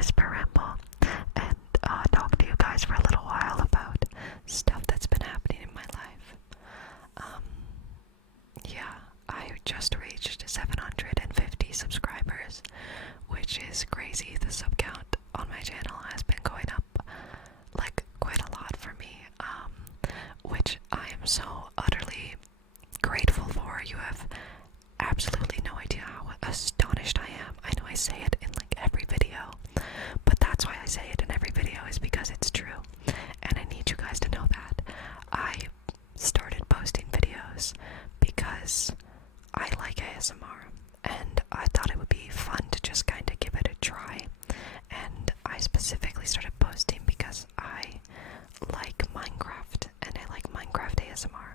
whisper ramble and talk to you guys for a little while about stuff that's been happening in my life. Yeah, I just reached 750 subscribers, which is crazy. The sub count on my channel has been going up like quite a lot for me, which I am so utterly grateful for. You have absolutely no idea how astonished I am. I know I say it in like every video, but that's why I say it in every video, is because it's true, and I need you guys to know that. I started posting videos because I like ASMR, and I thought it would be fun to just kind of give it a try, and I specifically started posting because I like Minecraft, and I like Minecraft ASMR,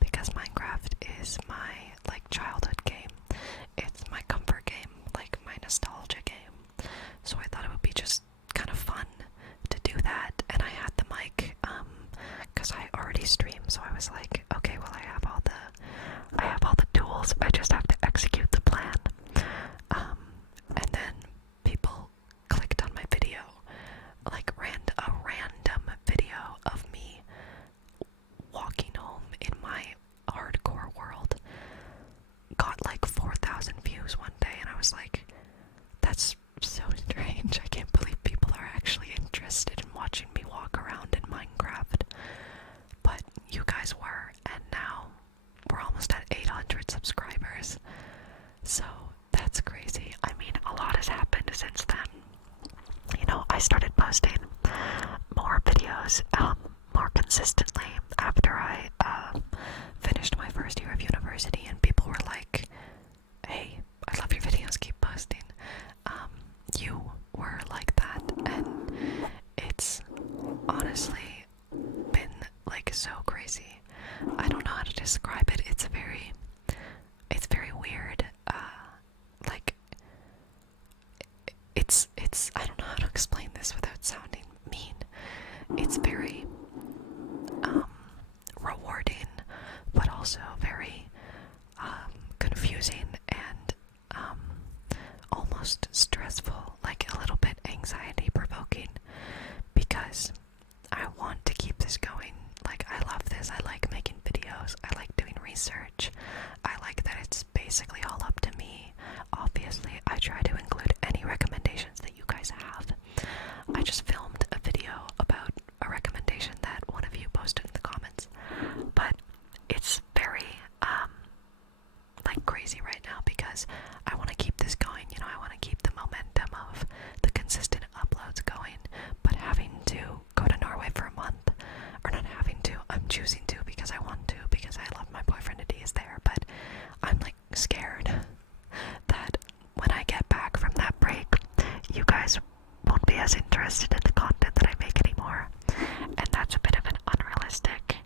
because Minecraft is my, like, childhood game. It's my comfort game, like my nostalgia game, so I thought it would be just kind of fun to do that, and I had the mic, because I already stream, so I was like, okay, well, I have all the tools, I just have to execute the plan. And then people clicked on my video, like a random video of me walking home in my hardcore world got like 4,000 views one day, and I was like, that's so strange. I can't believe people are actually interested in watching me walk around in Minecraft. But you guys were, and now we're almost at 800 subscribers. So that's crazy. I mean, a lot has happened since then. You know, I started posting more videos more consistently after I finished my first year of university, and people were like, hey, I love your videos, keep posting. You were like that, and it's honestly been like so crazy. I don't know how to describe it. It's very weird. Like it's I don't know how to explain this without sounding mean. It's very rewarding, but also very confusing and almost stressful, like a little bit anxiety provoking, because I want to keep this going. Like, I love this. I like making videos. I like doing research. I like that it's basically all up to me. Obviously, I try to include any recommendations that you guys have. I just filmed a video about a recommendation that one of you posted in the comments, but it's very like crazy right now because I want to keep this going. You know, I want to keep the momentum of the consistent uploads going, but having to go to Norway for a month, or not having to, I'm choosing to because I want to, because I love my boyfriend and he is there, but I'm like scared that when I get back from that break, you guys won't be as interested in the content that I make anymore, and that's a bit of an unrealistic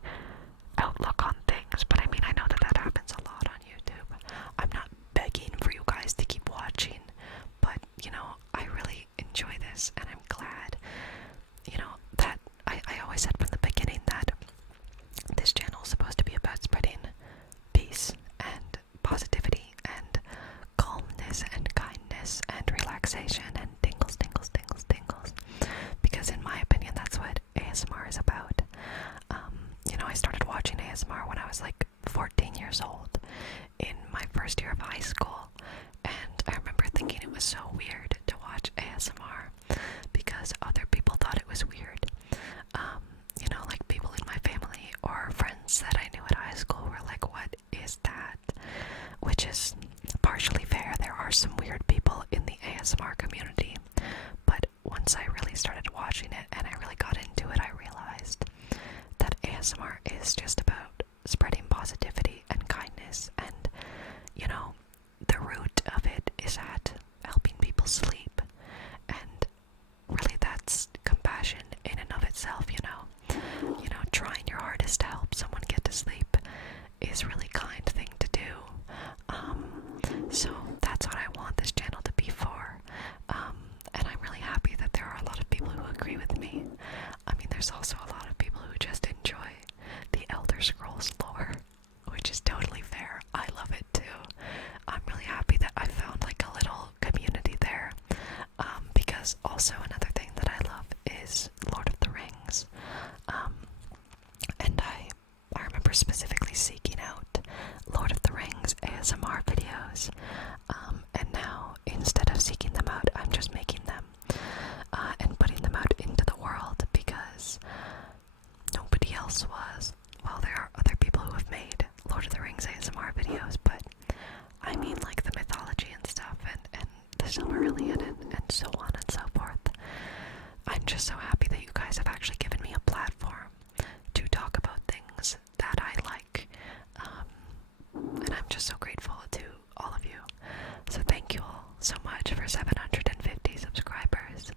outlook on things. But I mean, I know that that happens a lot on YouTube. I'm not begging for you guys to keep watching, but you know, I really enjoy this, and I'm glad, you know, that I always said from the beginning that this channel is supposed to be about spreading peace and positivity and calmness and kindness and relaxation and tingles, tingles, tingles, tingles, because in my opinion that's what ASMR is about. You know, I started watching ASMR when I was like 14 years old in my first year of high school, and I remember thinking it was so weird to watch ASMR because other people thought it was weird. You know, like people in my family or friends that I knew at high school were like, what is that? Which is partially fair. There are some weird people in the ASMR community, but once I really started watching it and I really got into it, I realized that ASMR is just about spreading positivity and kindness, and you know, the root of it is at helping people sleep, and really that's compassion in and of itself. You know, trying your hardest to help someone get to sleep is a really kind thing to do. So that's what I want this channel to be for, and I'm really happy that there are a lot of people who agree with me. I mean, there's also a lot of people who just enjoy the Elder Scrolls lore, which is totally fair. I love it too. I'm really happy that I found like a little community there, because also another thing that I love is Lord of the Rings. And I remember specifically seeking out Lord of the Rings ASMR videos. And now, instead of seeking them out, I'm just making them and putting them out into the world because nobody else was. Well, there are other people who have made Lord of the Rings ASMR videos, but I mean like the mythology and stuff, and the Silmarillion and so on and so forth. I'm just so happy that you guys have actually given me a platform to talk about things that I like, and I'm just so grateful to all of you. So thank you all so much for 750 subscribers,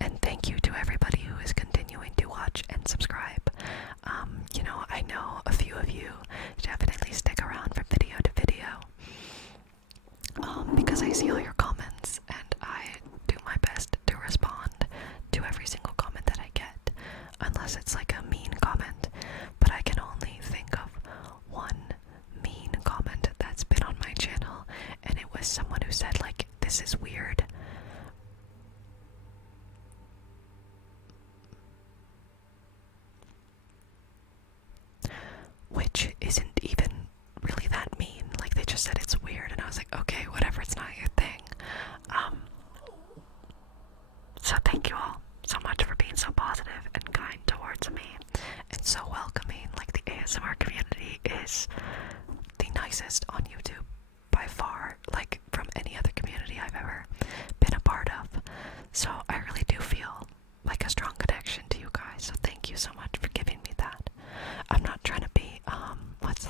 and thank you to everybody who is continuing to watch and subscribe. You know, I know a few of you definitely stick around from video to video, because I see all your comments, and I do my best to respond to every single comment that I get, unless it's like a mean comment, but I can only think of one mean comment that's been on my channel, and it was someone who said, like, this is weird. Which isn't even really that mean. Like, they just said it's weird, and I was like, okay, whatever, it's not your thing. So thank you all so much for being so positive and kind towards me, and so welcoming. Like, the ASMR community is the nicest on YouTube by far, like, from any other community I've ever been a part of. So I really do feel like a strong connection to you guys, so thank you so much for giving me that. I'm not trying to be, what's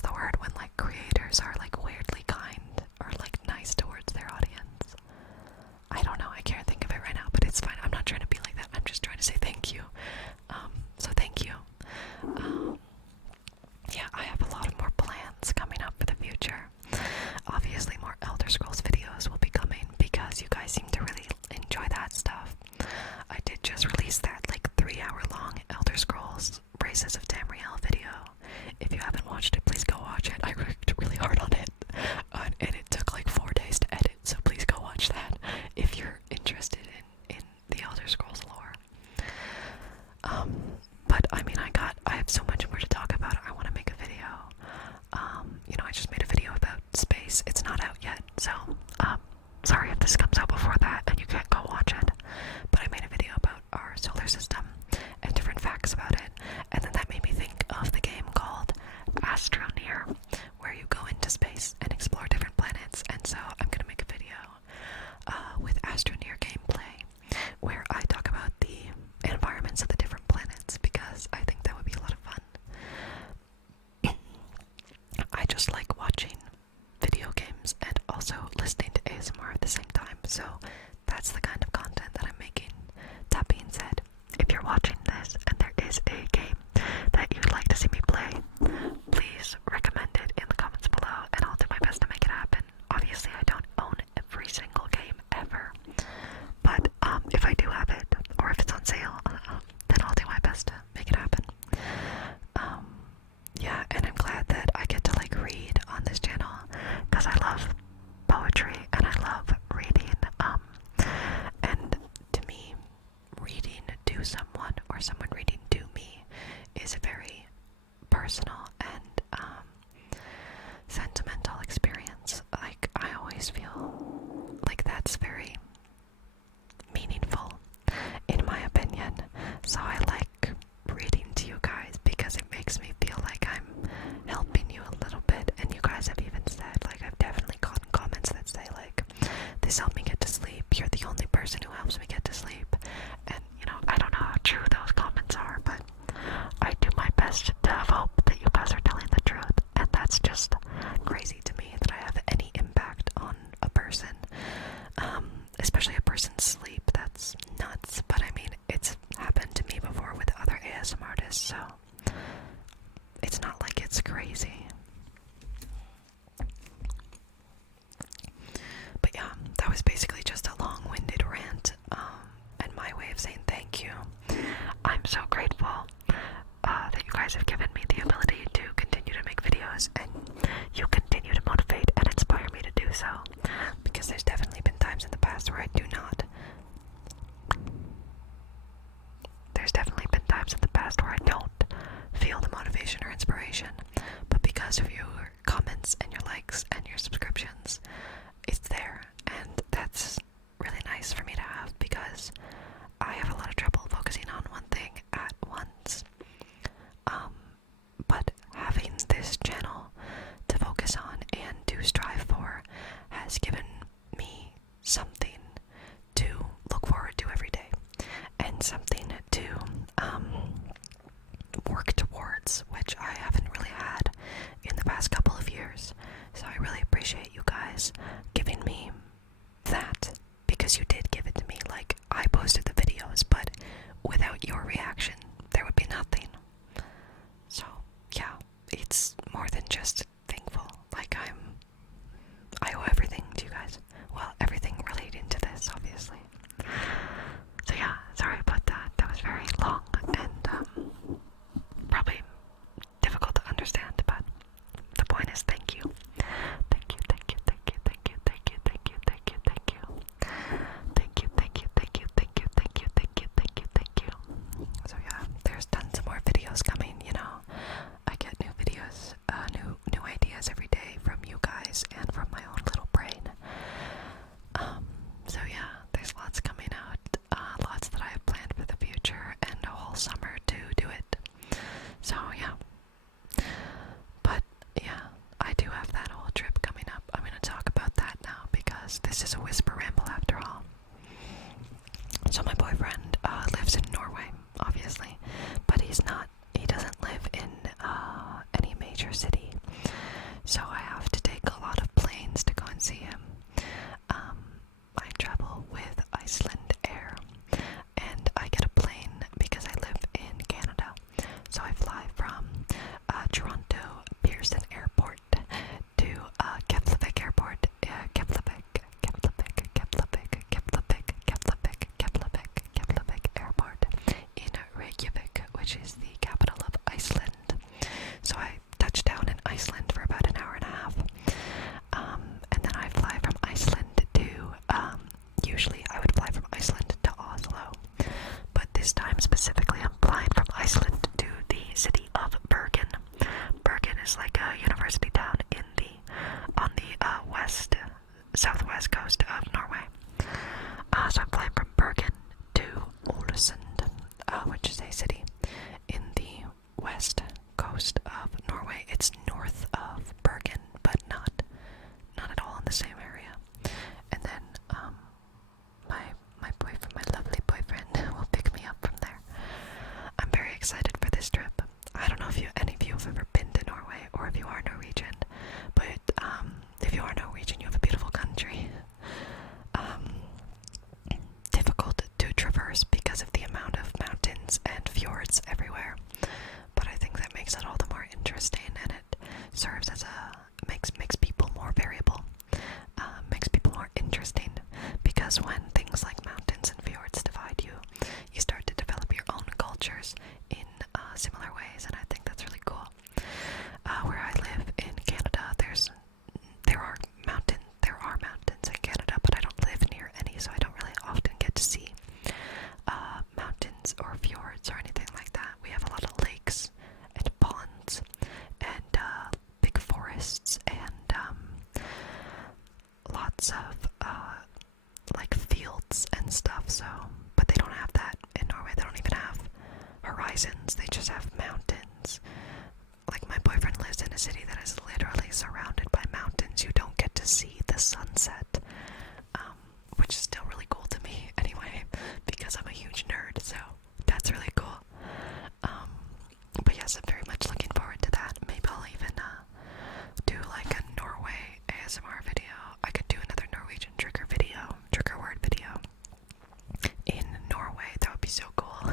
the word when, like, creators are, like, weirdly kind or, like, nice towards their audience? I don't know, I can't think of it right now, but it's fine. I'm not trying to be like that. I'm just trying to say thank you. So thank you. Yeah, I have a lot of more plans coming up for the future. Obviously, more Elder Scrolls videos will be coming because you guys seem to really enjoy that stuff. I did just release that, like, 3-hour-long Elder Scrolls Braces of Tamriel video. If you haven't watched it, please go watch it. I worked really hard on it, and it took like 4 days to edit, so please go watch that if you're interested in the Elder Scrolls lore. But I mean, I have so much more to talk about. I want to make a video. You know, I just made a video about space. It's not out yet, so sorry if this comes out before that and you can't go watch it. But I made a video about our solar system and different facts about it, and then that made me think of the game called Astroneer, where you go into space and explore different planets. And so I'm gonna make a video with Astroneer gameplay where I talk about the environments of the different planets, because I think that would be a lot of fun. I just like watching video games and also listening to ASMR at the same time, so that's the kind of content that I'm making. That being said, if you're watching this and there is a game that you'd like to see me play, please recommend it in the comments below, and I'll do my best to make it happen. Obviously, I don't own every single game ever, but if I do have it, or if it's on sale, then I'll do my best to make it happen. Yeah, and I'm glad that I get to, like, read on this channel, because I love poetry and I love reading, and to me, reading to someone or someone reading to me is a very personal and sentimental experience. Like, I always feel like that's very meaningful, in my opinion. So I like reading to you guys because it makes me feel like I'm helping you a little bit. And you guys have even said, like, I've definitely gotten comments that say, like, this helped me get to sleep. You're the only person who helps me get to sleep. And, you know, I don't know how true those comments are, but I do my best to have hope that you guys are telling the truth. And that's just crazy to me that I have any impact on a person, especially a person's sleep. That's nuts. But I mean, it's happened to me before with other ASMR artists, so it's not like it's crazy. But yeah, that was basically just a long-winded rant, and my way of saying thank you. I'm so grateful that you guys have given me the ability to continue to make videos, and you continue to motivate and inspire me to do so, because there's definitely because when things like mountains and fjords divide you, you start to develop your own cultures in similar ways, and I think that's really cool. Where I live in Canada, there are mountains in Canada, but I don't live near any, so I don't really often get to see mountains or fjords or anything like that. We have a lot of lakes and ponds and big forests and lots of like fields and stuff. So, but they don't have that in Norway. They don't even have horizons. They just have mountains. Like, my boyfriend lives in a city that is literally surrounded by mountains. You don't get to see the sunset, which is still really cool to me anyway, because I'm a huge nerd, so that's really cool. But yes, I'm very much looking forward to that. Maybe I'll even do like a Norway ASMR video. I could do another Norwegian trigger word video in Norway. That would be so cool.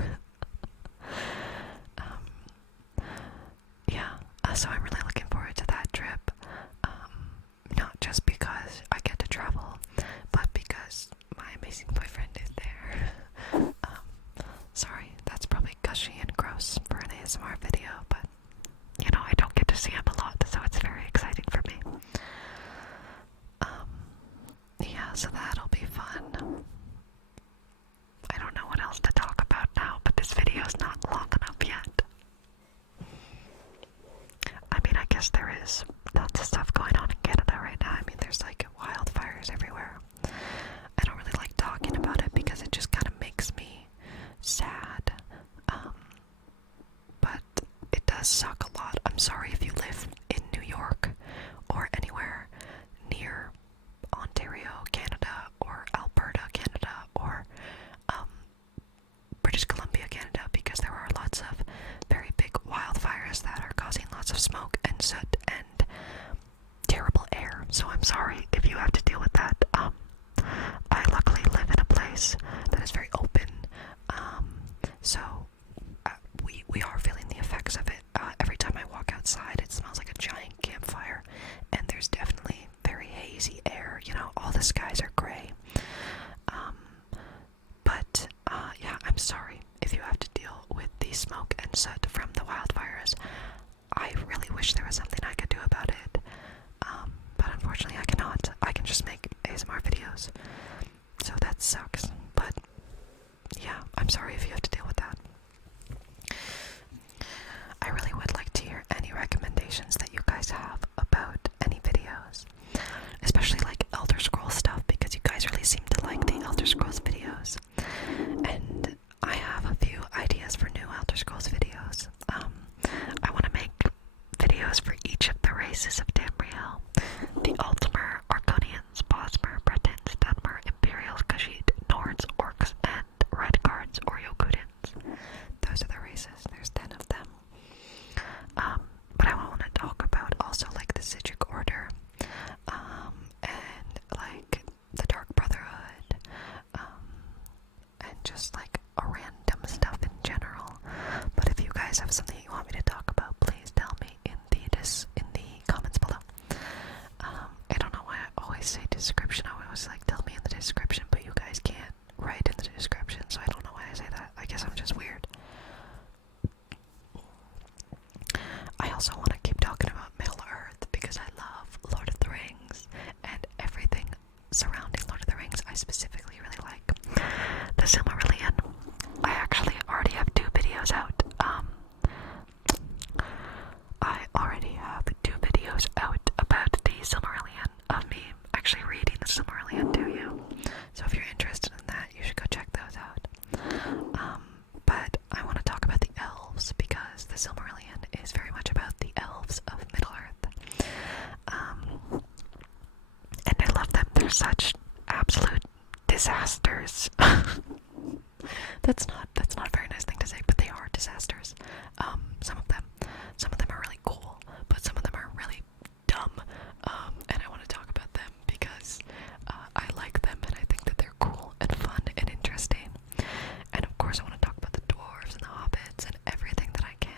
Yeah, so I'm really looking forward to that trip, not just because I get to travel, but because my amazing boyfriend is there. Sorry, that's probably gushy and gross for an ASMR video, but, you know, I don't get to see him a lot, so it's very exciting for me. Yeah, so that'll be fun. I don't know what else to talk about now, but this video's not long enough yet. I mean, I guess there is lots of stuff going on in Canada right now. I mean, there's like wildfires everywhere. I don't really like talking about it because it just kind of makes me sad. But it does suck a lot. I'm sorry if you live in New York or anywhere near Ontario, Canada, or Alberta, Canada, or British Columbia, Canada, because there are lots of very big wildfires that are causing lots of smoke and soot and terrible air. So I'm sorry if you have to deal with that. I luckily live in a place that is very open, so we are feeling the effects of it. Every time I walk outside, it smells like a giant campfire, and there's definitely very hazy air. You know, all the skies are gray. But yeah, I'm sorry if you have to deal with the smoke and soot from the wildfires. I really wish there was something I could do about it, but unfortunately I cannot. I can just make ASMR videos, so that sucks. But yeah, I'm sorry if you have to deal with that. I really would like to hear any recommendations that you guys have about any videos, especially like Elder Scrolls stuff, because you guys really seem to like the Elder Scrolls videos, and I have a few ideas for new Elder Scrolls videos. I want to make videos for each of the races of Tamriel: the Altmer, Arconians, Bosmer, Bretons, Dunmer, Imperials, Khajiit, Nords, Orcs, and Redguards or Yokudans. Those are the races. There's 10 of them. But I want to talk about also like the Sigil Order, and like the Dark Brotherhood, and just like a random stuff in general. But if you guys have something you want me to talk about, please tell me in the comments below. I don't know why I always say description. I always like tell me in the description, but you guys can't write in the description, so I don't know why I say that. I guess I'm just weird. I also want to keep talking about Middle Earth because I love Lord of the Rings and everything surrounding Lord of the Rings. I specifically really like the Silmarillion. I actually already have 2 videos out. I already have 2 videos out about the Silmarillion, of me actually reading the Silmarillion to you. So if you're interested in that, you should go check those out. But I want to talk about the elves because the Silmarillion is very much about the elves of Middle Earth. And I love them. They're such absolute disasters. That's not a very nice thing to say, but they are disasters. Some of them are really cool, but some of them are really dumb. And I want to talk about them because I like them and I think that they're cool and fun and interesting. And of course I want to talk about the dwarves and the hobbits and everything that I can.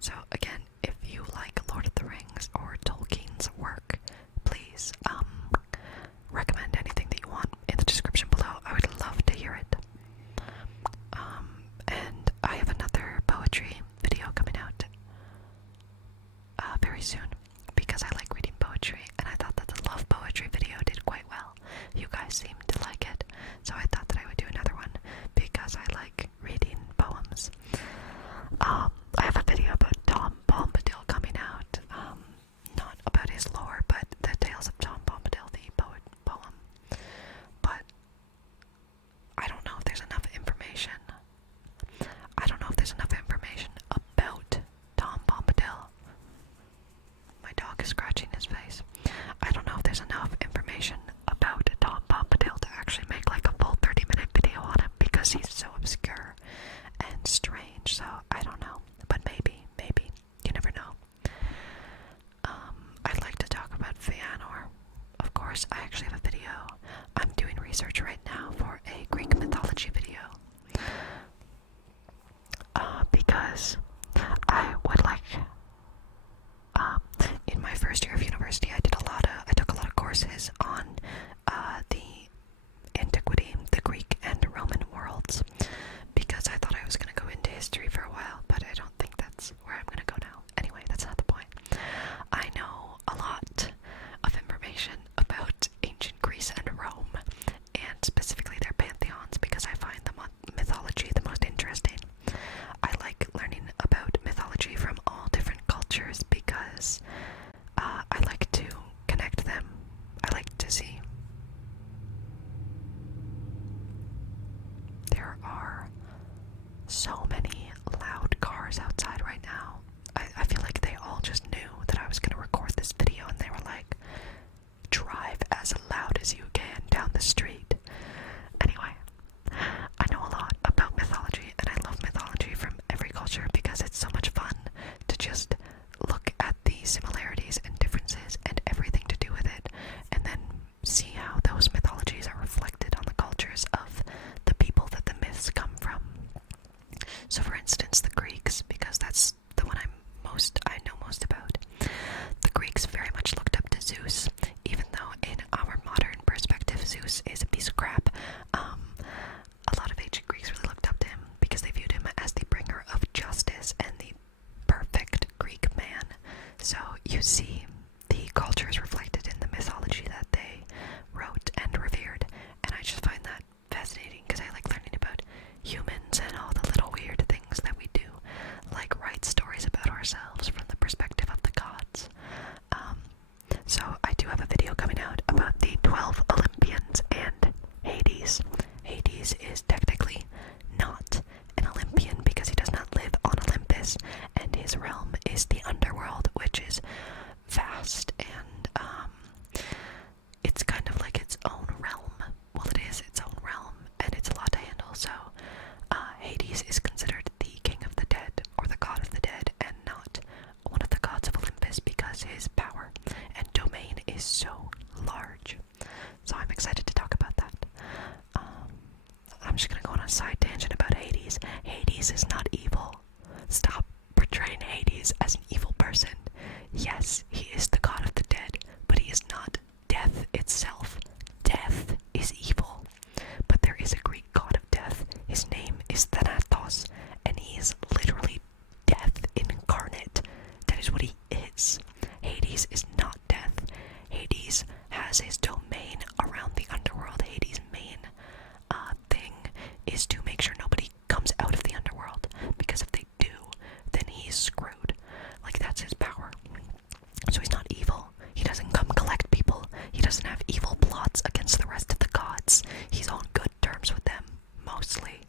So again, if you like Lord of the Rings or Tolkien's work, please recommend anything that you video. I'm doing research right now for a Greek mythology video. Because I would like, in my first year of university, I took a lot of courses on the antiquity, the Greek and Roman worlds, because I thought I was going to go into history for a while, but I don't think that's where I'm going to go now. Anyway, that's not the point. I know a lot of information about ancient Greece and Rome, and specifically their pantheons, because I find the mythology the most interesting. I like learning about mythology from all different cultures because I like to connect them. I like to see. There are so many loud cars outside right now. I feel like they all just knew that I was going to record this video, and they were like, drive as loud as you can down the street. Anyway, I know a lot about mythology, and I love mythology from every culture because it's so much fun to just look at the similarities and differences and everything to do with it, and then see how those mythologies are reflected on the cultures of the people that the myths come from. So for instance, the Greeks, because that's the one I know most about. The Greeks very much looked up to Zeus, even though in our modern perspective Zeus is a piece of crap. A lot of ancient Greeks really looked up to him because they viewed him as the bringer of justice and the perfect Greek man. So you see the cultures reflected in the mythology that they wrote and revered, and I just find that fascinating because I like learning about humans and all the little weird things that we do, like write stories about ourselves from the perspective of the gods. So I do have a video coming out about the 12 Olympians and Hades. Hades is technically not an Olympian because he does not live on Olympus, and his realm is the underworld, which is vast, and it's kind of like its own realm. Well, it is its own realm, and it's a lot to handle. So Hades is considered the king of the dead, or the god of the dead, and not one of the gods of Olympus because his power and domain is so large. So I'm excited to talk about that. I'm just gonna go on a side tangent about Hades. Hades is not evil. Stop portraying Hades as an evil person. Yes, he is the god of the dead, but he is not death itself. Death is evil. But there is a Greek god of death. His name is Thanatos, and he is literally death incarnate. That is what he is. Hades is not death. Hades has his domain around the underworld. Hades' main thing is to make sure nobody comes out of the underworld, because if they do, then he's screwed. Like, that's his power. So he's not evil. He doesn't come collect people. He doesn't have evil plots against the rest of the gods. He's on good terms with them, mostly.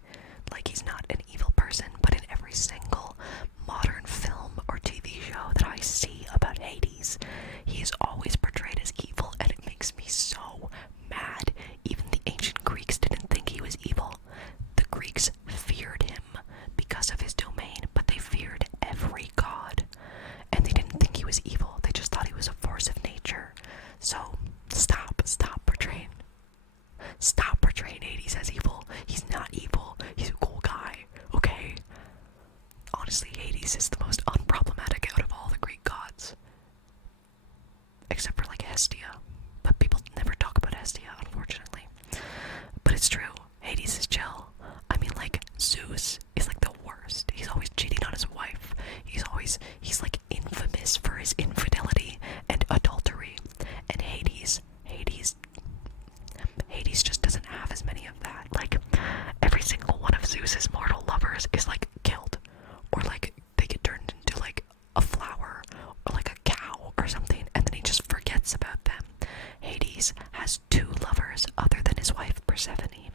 Like, he's not an evil person, but in every single modern film or TV show that I see about Hades, he is always portrayed as evil, and it makes me so mad. Even the ancient Greeks didn't think he was evil. The Greeks feared him because of his domain, but they feared every god, and they didn't think he was evil. They just thought he was a force of nature. So stop portraying Hades as evil. He's not evil. He's a cool guy, okay? Honestly, Hades is the most unproblematic out of all the Greek gods. Except for, like, Hestia. But people never talk about Hestia, unfortunately. But it's true. Hades is chill. I mean, like, Zeus is, like, the worst. He's always cheating on his wife. He's like, infamous for his infidelity and adultery. And Hades just doesn't have as many of that. Like, every single one of Zeus's mortal lovers is, like, killed. Or, like, they get turned into, like, a flower, or, like, a cow or something, and then he just forgets about them. Hades has 2 lovers other than his wife Persephone,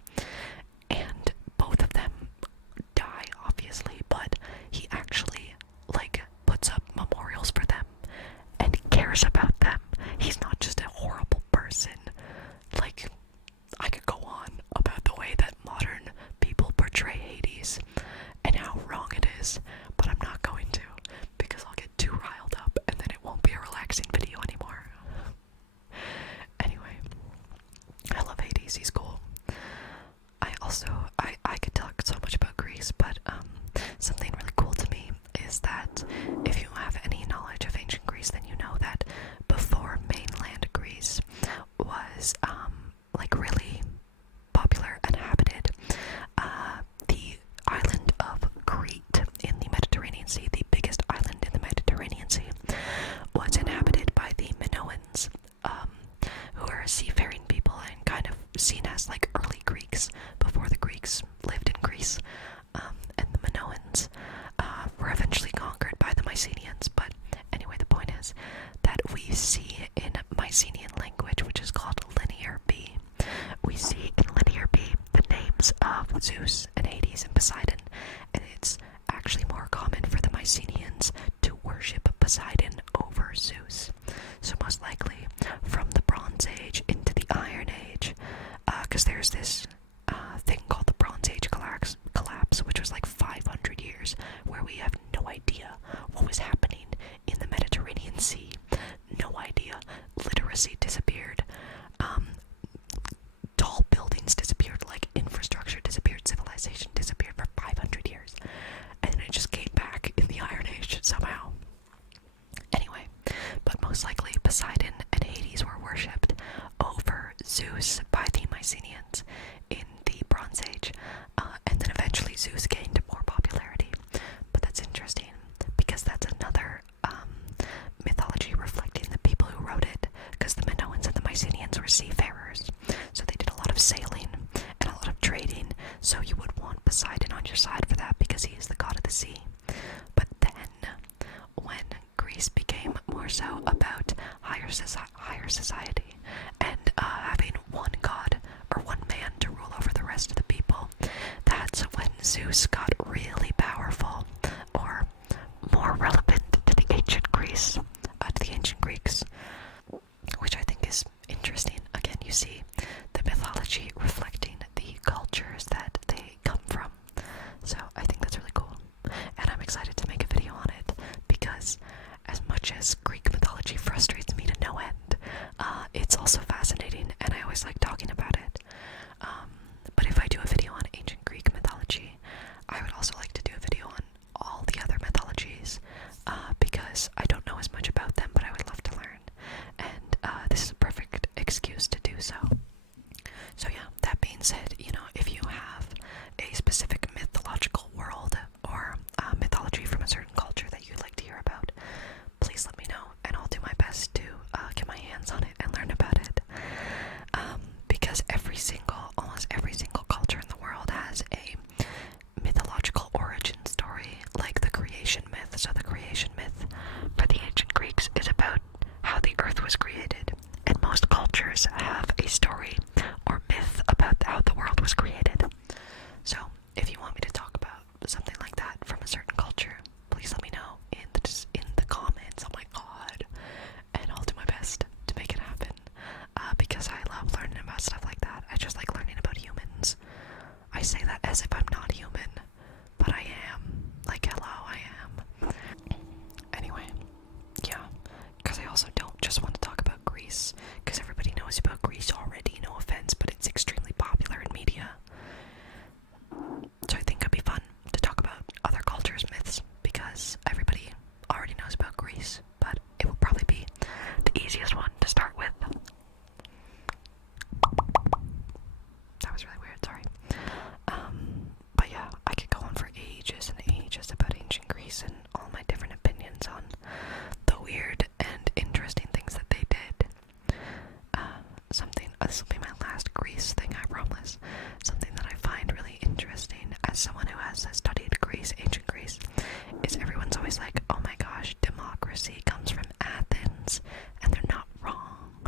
crazy school. I could talk so much about Greece, but something really cool to me is that if you have any knowledge of ancient Greece, then you know that before mainland Greece was like really popular and inhabited, the island of Crete in the Mediterranean Sea, the biggest island in the Mediterranean Sea, was inhabited by the Minoans, who are seafaring people and kind of seen as like early Greeks before the Greeks lived in Greece. And the Minoans were eventually conquered by the Mycenaeans. But anyway, the point is that we see in Mycenaean language, which is called Linear B, we see in Linear B the names of Zeus and Hades and Poseidon, and it's actually more common for the Mycenaeans to worship Poseidon over Zeus. So most likely from the Bronze Age into the Iron Age, because there's this thing called the Bronze Age collapse, which was like 500 years, where we have no idea what was happening in the Mediterranean Sea. No idea. Literacy disappeared. Tall buildings disappeared, like infrastructure disappeared, civilization disappeared for 500 years. And then it just came back in the Iron Age somehow. Anyway, but most likely Poseidon and Hades were worshipped over Zeus by the Mycenaeans in the Bronze Age, and then eventually Zeus gained more popularity. But that's interesting because that's another mythology reflecting the people who wrote it, because the Minoans and the Mycenaeans were seafarers, so they did a lot of sailing and a lot of trading, so you would want Poseidon on your side for that because he is the god of the sea. But then, when Greece became more so about higher society and having one god or one man to rule over the rest of the people, that's when Zeus got really powerful, or more relevant to the ancient Greece, to the ancient Greeks, which I think is interesting. Again, you see the mythology reflecting the cultures that they come from. So I think that's really cool, and I'm excited to make a video on it because as much as Greek mythology frustrates me to no end, it's also fascinating, and I always like talking about it. But if I do a video on ancient Greek mythology, I would also like to do a video on all the other mythologies, because I don't know as much about them, but I would love to learn, and this is a perfect excuse to do so. So yeah, that being said, you know, if you have a specific mythological world or mythology from a certain culture that you'd like to hear about, please let me know, and I'll do my best to get my hands on it and learn about it. Because almost every single culture in the world has a mythological origin story, like the creation myth. So the creation myth for the ancient Greeks is about how the earth was created, and most cultures have a story or myth about how the world was created. So if you want me to talk about something like that from a certain culture, please let me know in the comments. Oh my god, and I'll do my best to make it happen, because I love learning about stuff like that. I just like learning about humans. I say that as if I'm not human, but I am. Like, hello, I am. Anyway, yeah, because I also don't just want to talk about Greece, because everybody knows about Greece already, no offense, but it's extremely popular in media. So I think it'd be fun to talk about other cultures' myths, because everybody already knows about Greece, but it would probably be the easiest one to start with. That was really weird, sorry. But yeah, I could go on for ages and ages about ancient Greece and all my different opinions on the weird and interesting things that they did. This will be my last Greece thing, I promise. Something that I find really interesting as someone who has studied Greece, ancient Greece, is everyone's always like, oh my gosh, democracy comes from Athens, and they're not wrong.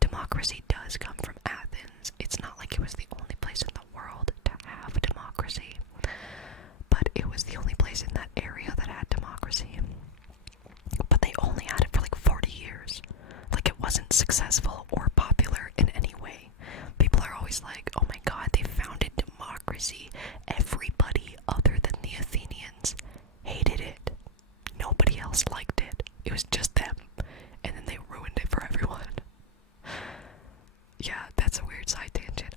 Democracy does come from Athens. It's not like it was the only place in the world to have democracy, but it was the only place in that area that had democracy. But they only had it for like 40 years. Like, it wasn't successful or popular in any way. People are always like, oh my god, they founded democracy. Everybody other than the Athenians hated it. Nobody else liked it. It was just them. And then they ruined it for everyone. Yeah, that's a weird side tangent.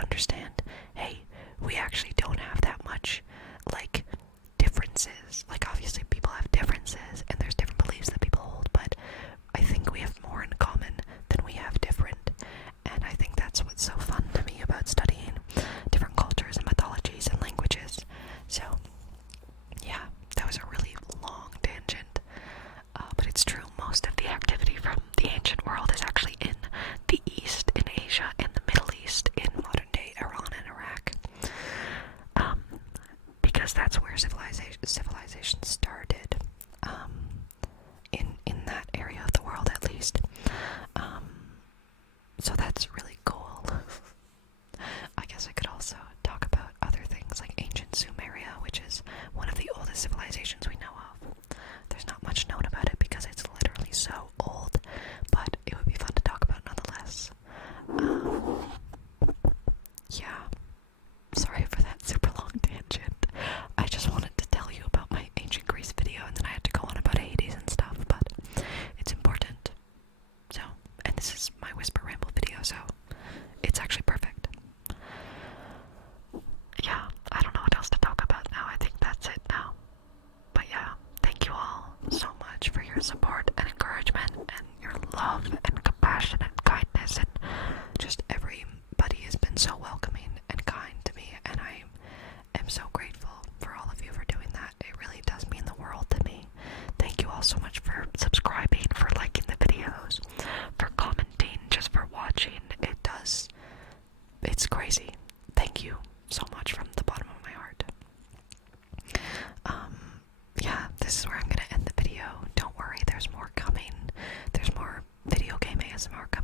understand, hey, we actually don't have that much, like, differences. Like, obviously people have differences, and there's different beliefs that people hold, but I think we have more in common than we have different. And I think that's what's so fun to me about studying different cultures and mythologies and languages. So, yeah, that was a really long tangent. But it's true, most of the activity from the ancient world is actually in the East, in Asia, in the Middle East, in modern-day Iran and Iraq. Because that's where civilization started. In that area of the world, at least. So that's really cool. I guess I could also talk about other things like ancient Sumeria, which is one of the oldest civilizations we know of. There's not much known about it because it's literally so old, but it would be fun to talk about nonetheless. Yeah, sorry for that super long tangent. I just wanted to tell you about my ancient Greece video, and then I had to go on about Hades and stuff, but it's important. So, and this is my Whisper Ramble video, so it's actually perfect. Yeah, I don't know what else to talk about now. I think that's it now. But yeah, thank you all so much for your support and encouragement and your love and compassion and kindness, and just everybody has been so welcoming and kind to me, and I am so grateful for all of you for doing that. It really does mean the world to me. Thank you all so much for subscribing, for liking the videos, for commenting, just for watching. It's crazy. Thank you so much from the bottom of my heart. Yeah, this is where I'm gonna end the video. Don't worry, there's more coming. There's more video game ASMR coming.